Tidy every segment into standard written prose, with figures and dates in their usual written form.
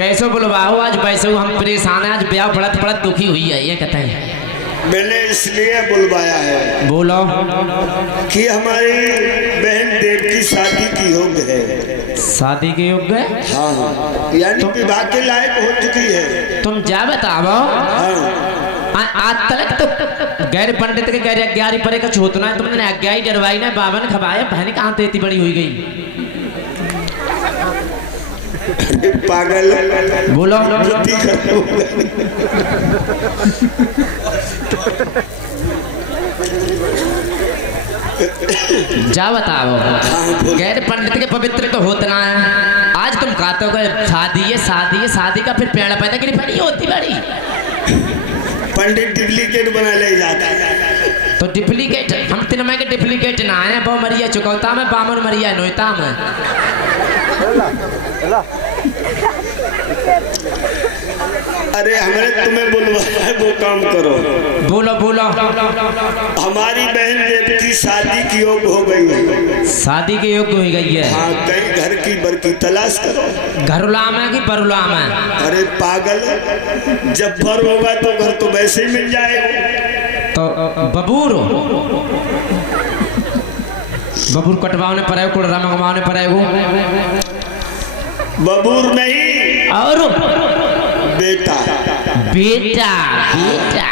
कैसे बुलवाओ आज पैसे हम परेशान है आज ब्याह पड़त पड़त दुखी हुई है ये कहते हैं। मैंने इसलिए बुलवाया है बोलो कि हमारी बहन देव की शादी की योग्य है। शादी के योग्य है? हाँ हाँ, यानी विवाह के लायक हो चुकी है। तुम जा बताओ। हाँ आज तक तो गैर पंडित के गैर अज्ञारी परे का छोतना है, तुमने अज्ञाई डरवाई ना बावन खबाए बहन कहाँ तो इतनी बड़ी हुई गई। पागल बोलो बुद्धि खराब। जा बताओ। गैर पंडित के पवित्र तो होतना है। आज तुम कहते हो शादी है शादी है शादी का फिर पेड़ पैदा की बड़ी होती बड़ी। पंडित डुप्लीकेट बना ले जाता है। तो डुप्लीकेट हम तीन में के डुप्लीकेट ना है। बहु मरिया चुकौता में बामन मरिया नोता में। अरे हमने तुम्हें बुलवाया है वो काम करो। बोलो बोलो। हमारी बहन देव की शादी की योग्य हो गई है। शादी के योग्य हो गई है। हाँ कहीं घर की बर की तलाश करो। घरुलाम है कि परुलाम है? अरे पागल जब भर होगा तो घर तो वैसे ही मिल जाएगा। तो बबूर बबूर कटवाने पर है कुड़रा मंगवाने पर है। बबूर नहीं और बेटा बेटा बेटा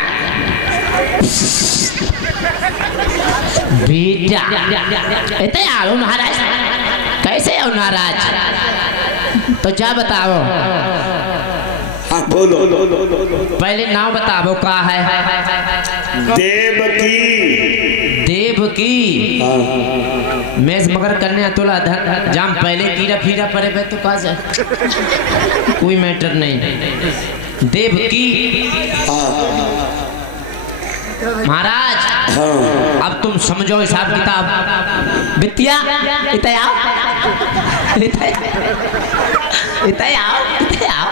बेटा इतने आओ महाराज कैसे आओ महाराज? तो क्या बताओ। हाँ बोलो। पहले नाम बताओ का है? देव की। देव की। हाँ। मैं मगर करने तोला धन जाम पहले कीड़ा फीरा पड़े पे तो कहा जाए कोई मैटर नहीं। देव की। हाँ। महाराज हाँ। अब तुम समझो हिसाब किताब। बिटिया इतने आओ इतने आओ।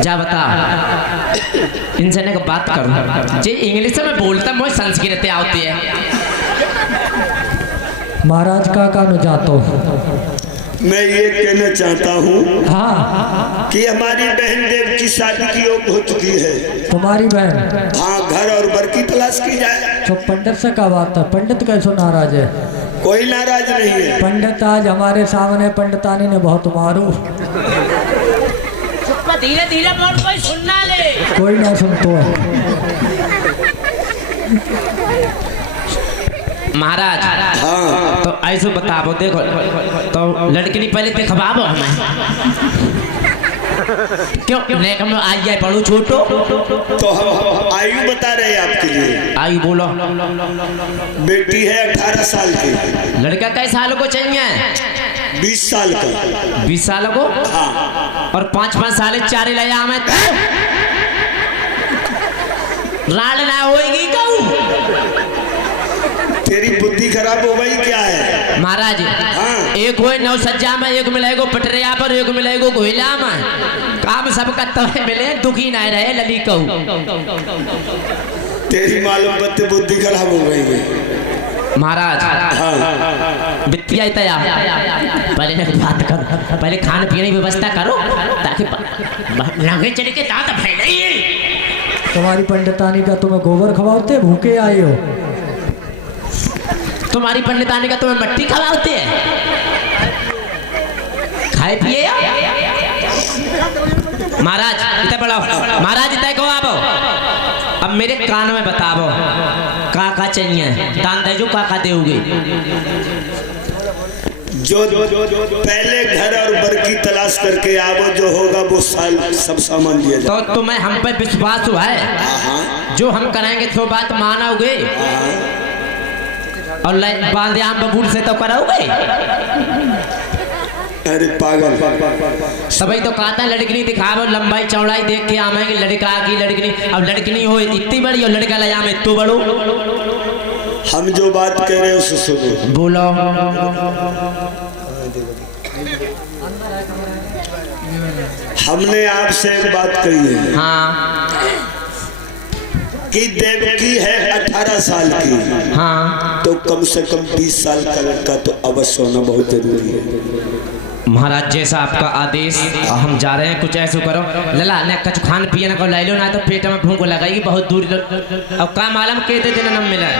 जा बता इनसे ने बात करो जे इंग्लिश में बोलता मुझे संस्कृत आती है। महाराज का कानो जातो। मैं ये कहना चाहता हूँ हाँ कि हमारी बहन देव की शादी की योग्य हो चुकी है। तुम्हारी बहन। हाँ घर और बर की तलाश की जाए। तो पंडित से क्या बात है? पंडित कैसो नाराज है? कोई नाराज नहीं है। पंडित आज हमारे सामने पंडितानी ने बहुत मारू। धीरे धीरे बोल कोई सुनना ले। कोई ना सुनतो है। महाराज हाँ। तो ऐसे बताओ देखो तो लड़की नहीं पहले दिखवाओ हमें क्यों लेकिन मैं आई जाए पढ़ू छोटो तो हम आयु बता रहे हैं आपके लिए। आयु बोलो। बेटी है 18 साल की। लड़का कई साल को चाहिए? 20 साल का। 20 साल को। हाँ। और 5-5 साल चारे लया में राड ना होएगी कहूँ। तेरी बुद्धि खराब हो गई क्या है? महाराज हाँ। एक हो नौसज्जा में एक मिलेगो पटरिया पर एक मिलेगो गोहिला में काम सब करते हुए मिले दुखी ना रहे लली कहूँ। तेरी मालूम बत्ती बुद्धि खराब हो गई है महाराज। हाँ। बिटिया तया पहले ना बात करो पहले खाने पीने की व्यवस्था करो ताकि लगे चले के दांत फैले। तुम्हारी पंडितानी का तुम्हें गोबर खवाते भूखे आए हो? तुम्हारी पंडितानी का तुम्हें मट्टी खवाते है खाए पिए। महाराज इतना बढ़ाओ। महाराज इतना को आप अब मेरे कान में बताओ का चाहिए दान दे जो का दोगे। जो पहले घर और बर की तलाश करके आवो जो होगा वो सब सामान दिया जाए। तो तुम्हें हम पे विश्वास हुआ है जो हम कराएंगे तो बात मानोगे और बांधे आम बबूल से तो कराओगे। अरे पागल सभी तो कहता है लड़की नहीं दिखाओ लंबाई चौड़ाई देख के आमेंगे लड़का की लड़की नहीं। अब लड़की नहीं हो इतनी बड़ी और लड़का ले आमे इतू बड़ो। हम जो बात कह रहे हैं उसे सुनो। बोलो। हमने आपसे एक बात कही है। हाँ कि देवकी है 18 साल की, हाँ तो कम से कम 20 साल का लड़का तो अवश्य होना बहुत जरूरी है। महाराज जैसा आपका आदेश, हम जा रहे हैं। कुछ ऐसे करो लला ने कुछ खान पिए को लै लो, ना तो पेट में भूख लगाएगी बहुत दूर। अब का मालूम कहते दिन न मिला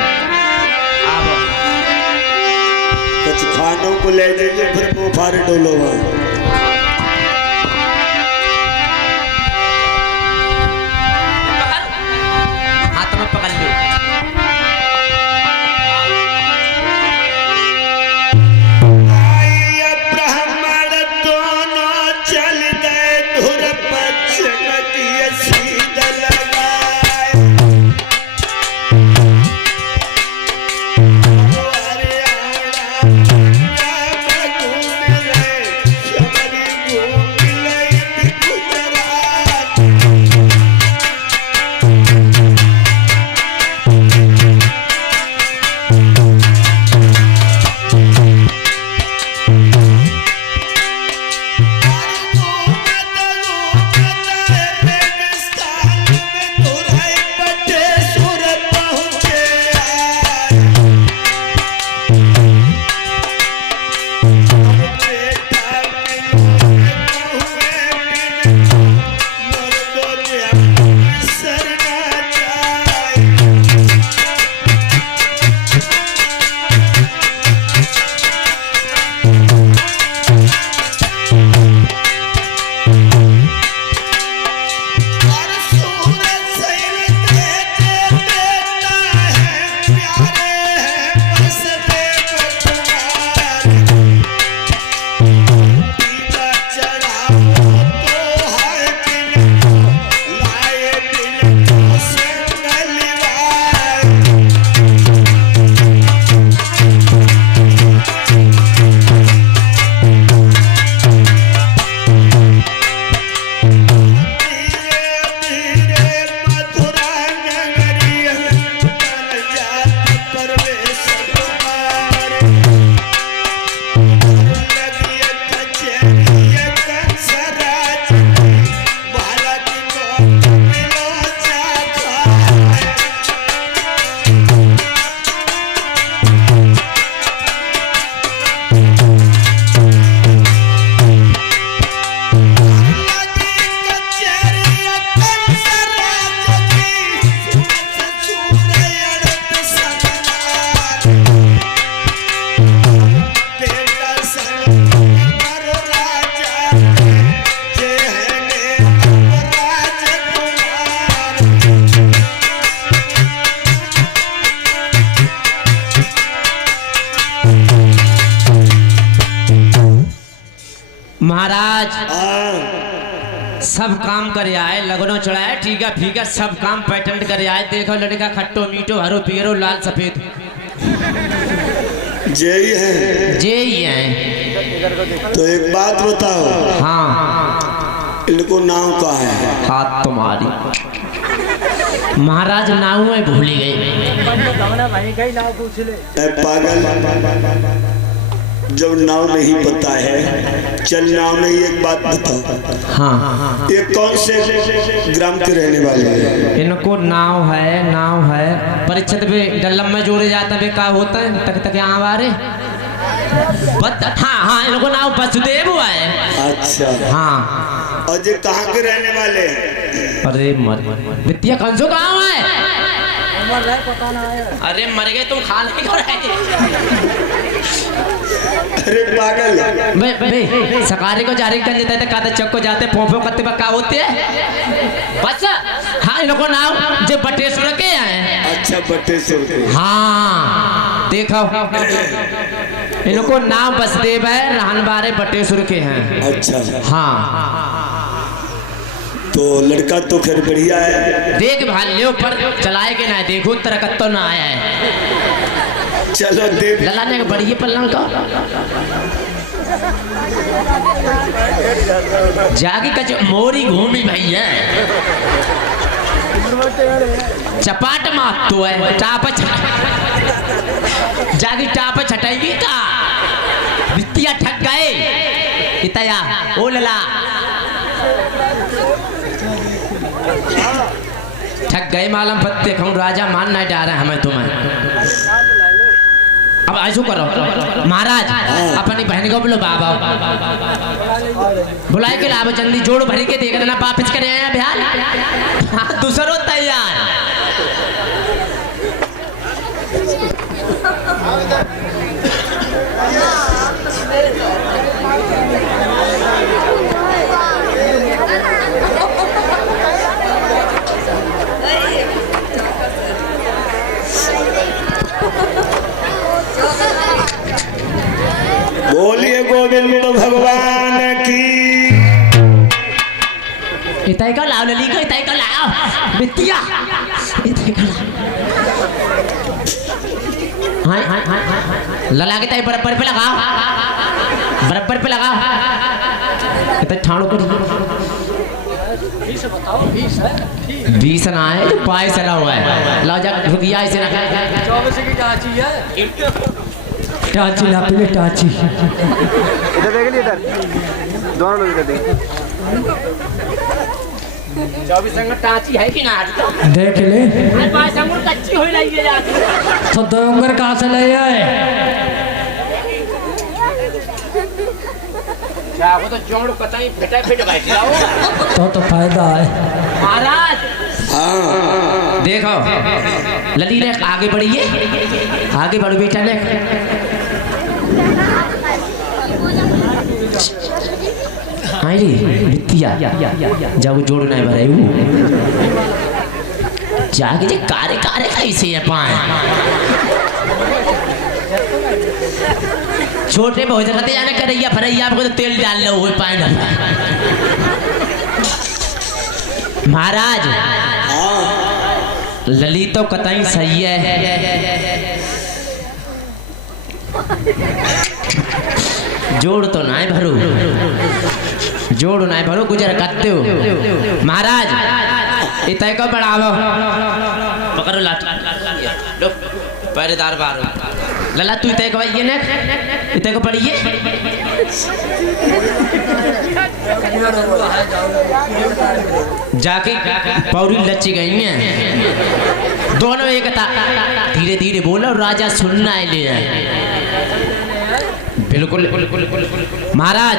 कुछ खानों को ले जाएंगे फिर वो फारे डोलो हाथ में पकड़ लो। महाराज सब काम करे आए, लगनो चढ़ाए, ठीक है फीका सब काम पैटर्न करे आए। देखो लड़का खट्टो मीठो हरो पियरो लाल सफेद जय है, जय है। तो एक बात बताओ, हाँ इनको नाम का है? हाथ तुम्हारी महाराज नाव में भूली गई। पागल, जब नाव नहीं पता है, चल नाव नहीं, एक बात बताओ, हाँ ये कौन से ग्राम के रहने वाले हैं? इनको नाव है परिचित भी डल्लम में जोड़े जाता है। का होता है तक तक यहाँ बारे हाँ इनको नाव वसुदेव हुआ है। अच्छा हाँ। और ये कहाँ के रहने वाले हैं? अरे वित्तीय कंसो गाँव है। अरे मर गए तुम खा नहीं क्यों रहे? अरे पागल, भाई सकारी को जारी कर लेते थे, काते चक को जाते पोंपो करते का होते है बस। हाँ इनको नाम जो बटेश्वर के हैं। अच्छा बटेश्वर के, हाँ देखो इनको नाम वसुदेव है, रहन बारे बटेश्वर के हैं। अच्छा हाँ तो लड़का तो खैर बढ़िया है। देख भालियों पर चलाए के ना देखो तरकत तो ना आया है। चलो देख लला ने बढ़िया पल्ला का जागी कच मोरी घूमी भैया चपाट मात तो है टाप जागी टाप छटाई का वित्तिया ठग गए इतया ओ लला थक गए मालूम पत्ते खाऊं राजा मान नहीं डाल रहे हमें तुम्हें। अब ऐसो करो महाराज अपनी बहन को बोलो बाबा बुलाए के लाभ जल्दी जोड़ भरी के देख देना वापिस करे आया बिहार दूसरो तैयार। बोलिए गोविंद भगवान की। इताई का लाओ लली का इताई का लाओ बिटिया इताई का हाय हाय हाय लला के ताई बराबर पे लगाओ बराबर पे लगाओ इतना ठाणो कर 20 ना है जो पाए चला हुआ है लाओ जा रुकिया इसे ना 24 की टाची है टाची ला पहले टाची इधर देख ली इधर दोनों लोग इधर देख 24 संग टाची है कि ना देख ले आज पाए संग कच्ची होई लगी है जाके तो दो उंगर कहां से ले आए क्या वो तो जोड़ पता ही बेटा फिट बैठ जाओ तो फायदा है महाराज। देखो लली ने आगे बढ़िए आगे बढ़ो बेटा ने आई बिटिया जब जोड़ नहीं भरे जाके जे कारे कारे कैसे है पाए छोटे बहुत जगह जाने करैया भरैया आपको तो तेल डाल लो वो पाए ना महाराज। लली तो कतई सही है जोड़ तो ना भरो जोड़ ना भरो गुजर करते हो महाराज। इतने को बढ़ावो पकड़ो लाठी लो पहरेदार बारो लला तू इतने को ये ने इतने को पढ़िए जाके पौड़ी लच्ची गई हैं दोनों एक धीरे धीरे बोलो राजा सुनना है ले बिल्कुल महाराज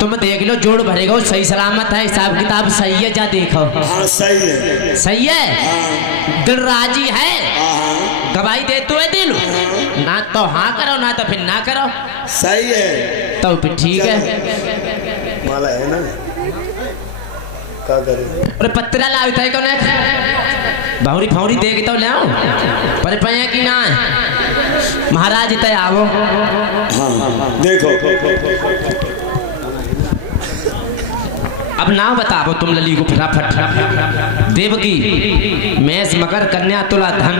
तुम देख लो जोड़ भरेगा सही सलामत है हिसाब किताब सही है जा देखो। हाँ सही है दिल राजी है गवाही दे तो है दिल ना तो हाँ करो ना तो फिर ना करो सही है तो फिर ठीक है माला है ना क्या करे अरे पत्रा लाओ थे कौन भावरी फावरी दे के तो ले आओ पर पाए कि ना महाराज इतने आओ। हाँ देखो अब नाम बताओ तुम लली को फटाफट देवकी मेष मकर कन्या तुला धन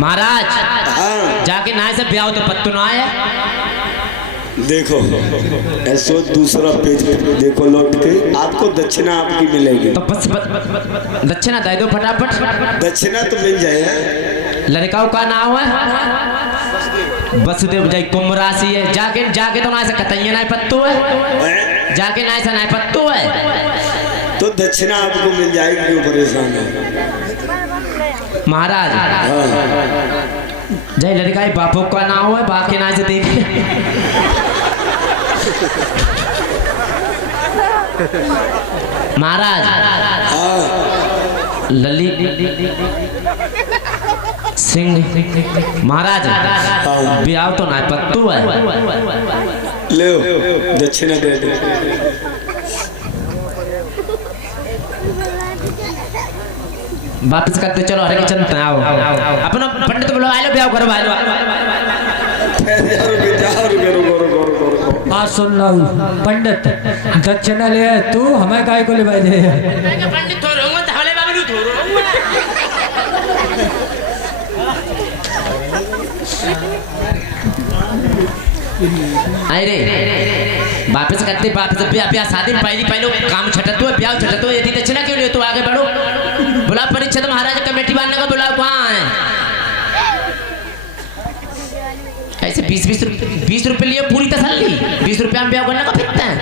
महाराज जाके ना से ब्याह तो पत्तू ना आया। देखो ऐसो दूसरा पेज देखो लौट के आपको दक्षिणा आपकी मिलेगी तो बस दक्षिणा दे दो फटाफट दक्षिणा तो मिल जाएगा। लड़काओं का नाम है वसुदेव जय कुंभ राशि है जाके जाके तो ना से कतैया ना पत्तू है जाके ना से ना पत्तू है तो दक्षिणा आपको मिल जाएगी क्यों परेशान है महाराज। जय लड़का बापू का नाम है बाकी ना से देखिए महाराज लली सिंह महाराज ब्याह तो ना पत्तू है ले दक्षिणा दे दो वापस करते चलो हरे के चलते आओ अपना पंडित बुलवा लो ब्याह करवा लो बात सुन लो पंडित दक्षिणा ले तू हमें काय को ले भाई दे पंडित तो रहूंगा तो हले बाबू तो अरे वापस करते वापस ब्याह शादी पहली पहले काम छटत हुआ ब्याह छटत हुआ यदि दक्षिणा क्यों ले तो आगे बढ़ो बुला परिषद महाराज कमेटी वाले को बुलाओ कहाँ है ऐसे 20 रुपए लिए पूरी तसल्ली 20 रुपया में ब्याह करने का फिरता है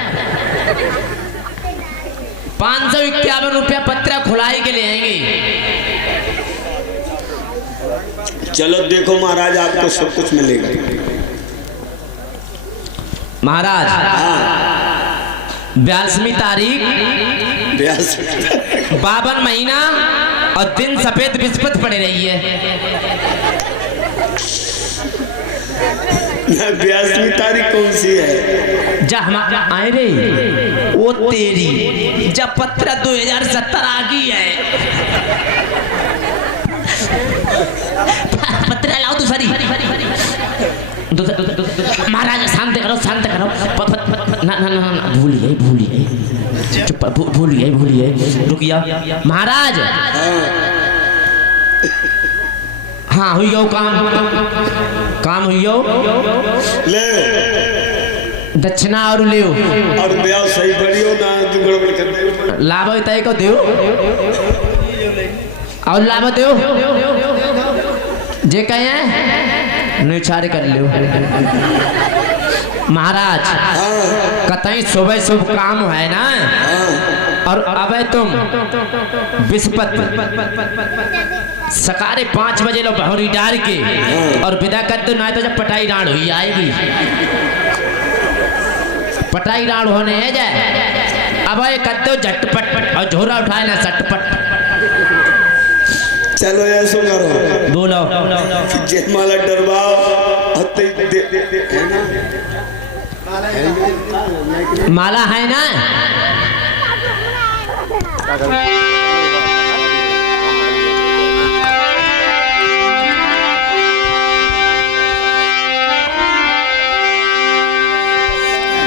551 रुपया पत्र खुलाई के ले आएंगे चलो देखो महाराज, आपको सब कुछ मिलेगा। महाराज 82वीं तारीख 52 महीना और दिन सफेद बिस्पत पड़े रही है। 82वीं तारीख कौन सी है? जब हम आए रे वो तेरी जब 15/2017 आ गई है। पत्र लाओ तो सरी महाराज, शांत करो शांत करो। ना ना ना भूलिए चुप, भूलिए रुकिया महाराज। हाँ हुई हो काम हुई हो, ले दक्षिणा और ले और ब्याह सही बढ़ियो ना जो गड़बड़ कर दे। लाभ तय को दो और लाभ दो जे कहे निछाड़ कर लो महाराज। कतई सुबह शुभ काम है ना, और अब तुम बिस्पत सकारे 5 बजे लो बहुरी डाल के और विदा कर दो, ना तो जब पटाई डाल हुई आएगी। पटाई डाल होने है जाए, अब ये कर दो झटपट और झोरा उठाए ना सटपट। चलो ऐसो करो, बोलो जयमाला डरवाओ माला है ना।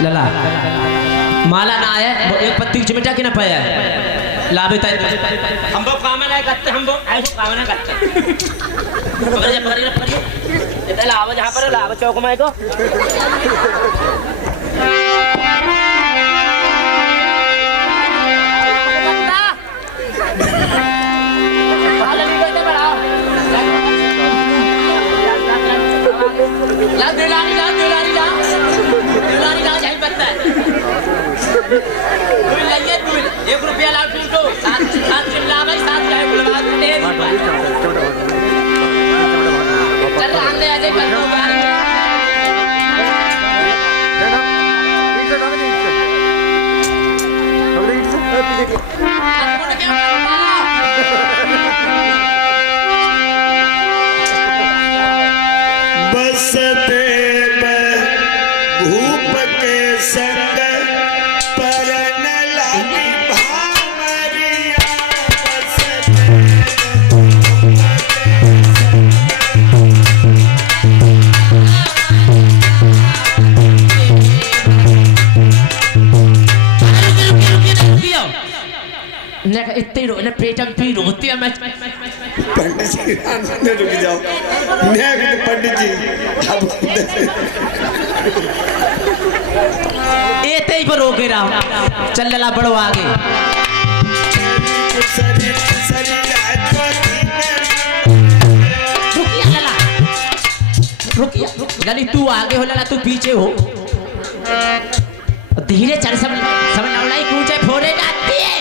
लला माला ना आया, एक पत्ती चिमटा के ना पाया लाभे तय हम वो काम ना करते, हम वो ऐसे काम ना करते। पकड़िए इधर लाओ, जहाँ पर लाओ चौक में को ₹1 लाख तो 7 चिल्ला भाई 7 जाए बुलवा दे चल आंदे आ जाए कर दो बार बस देव भूप के संग परन लागी भामरिया। इतनी रोने पेट में पीड़ होती है। मैं पंडित जी रुक जाओ, पंडित जी ये पर रोके रहा, चल लला बढ़ो आगे। रुकिया लली, तू आगे हो लला, तू पीछे हो। धीरे चल, सब लौड़ाई कूचे फोड़े जाती है।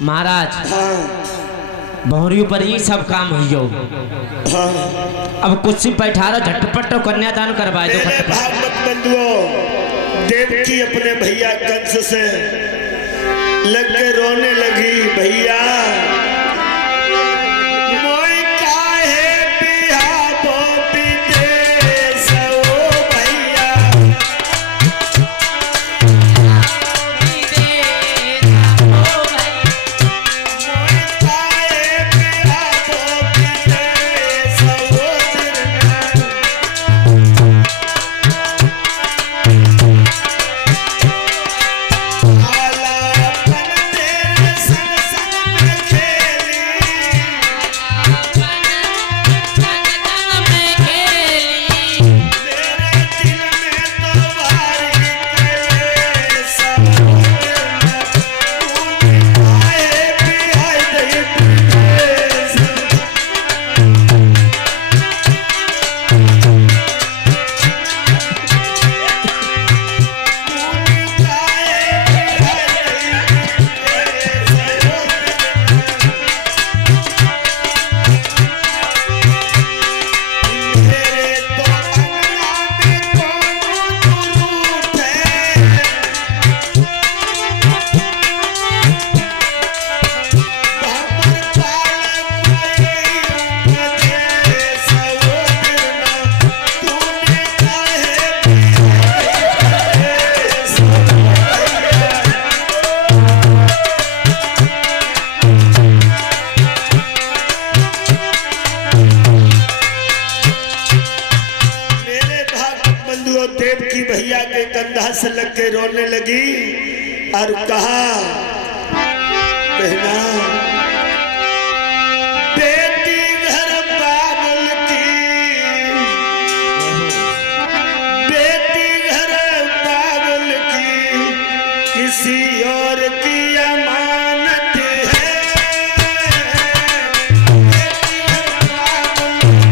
महाराज बहुरियों पर ही सब काम हुई। अब कुछ ही बैठा रहो, झटपट तो कन्यादान करवाए दो। भागवत बंधुओं, देवकी अपने भैया कंस से लग के रोने लगी, भैया मोई काहे बिहाबो विदेश ओ हंस लग के रोने लगी और कहा, बहना बेटी घर पागल की, बेटी घर पागल की, किसी और की अमानत है। बेटी घर पागल की,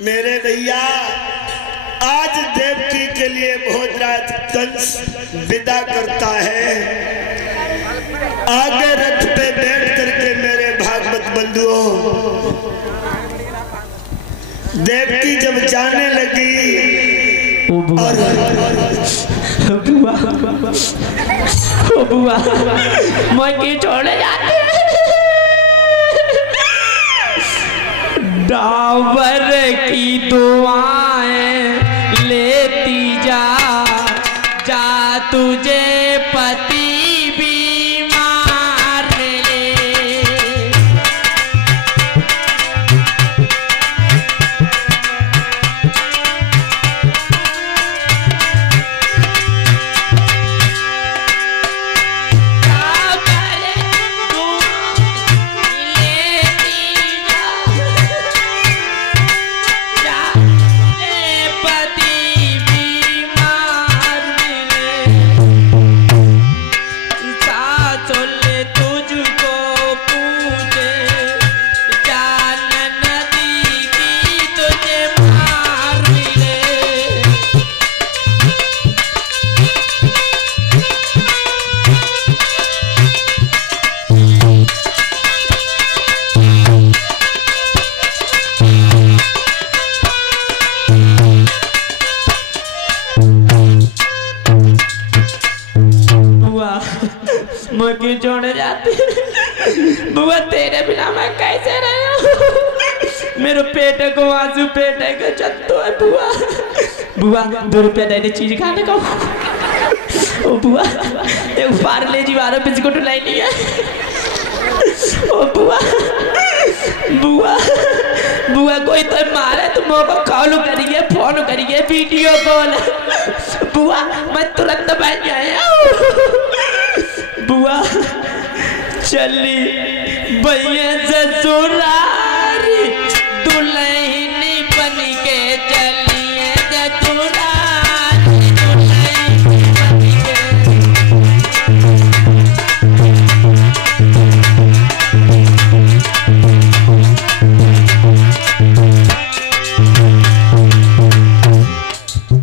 मेरे भैया आज देवकी के लिए भोजराज कंस विदा करता है। आगे रथ पे बैठ करके मेरे भागवत बंधुओं, देवकी जब जाने लगी और बुआ, ओ बुआ, मैं क्यों छोड़े जाती डाबर की दुआएं लेती जा, जा तुझे पति भी मार ले। मैं क्यों छोड़े जाती बुआ, तेरे बिना मैं कैसे रहूं? मेरे पेट को आंसू पेट है चत्तो है बुआ। बुआ 2 रुपया दे दे चीज खाने का। ओ बुआ एक पार्ले जी वाला बिस्कुट लाई लिया। ओ बुआ, बुआ, बुआ कोई तो मारे तो मोको कॉल करिए, फोन करिए, वीडियो कॉल। बुआ मैं तुरंत बैठ आया। बुआ चली भैया ससुरारी दुल्हन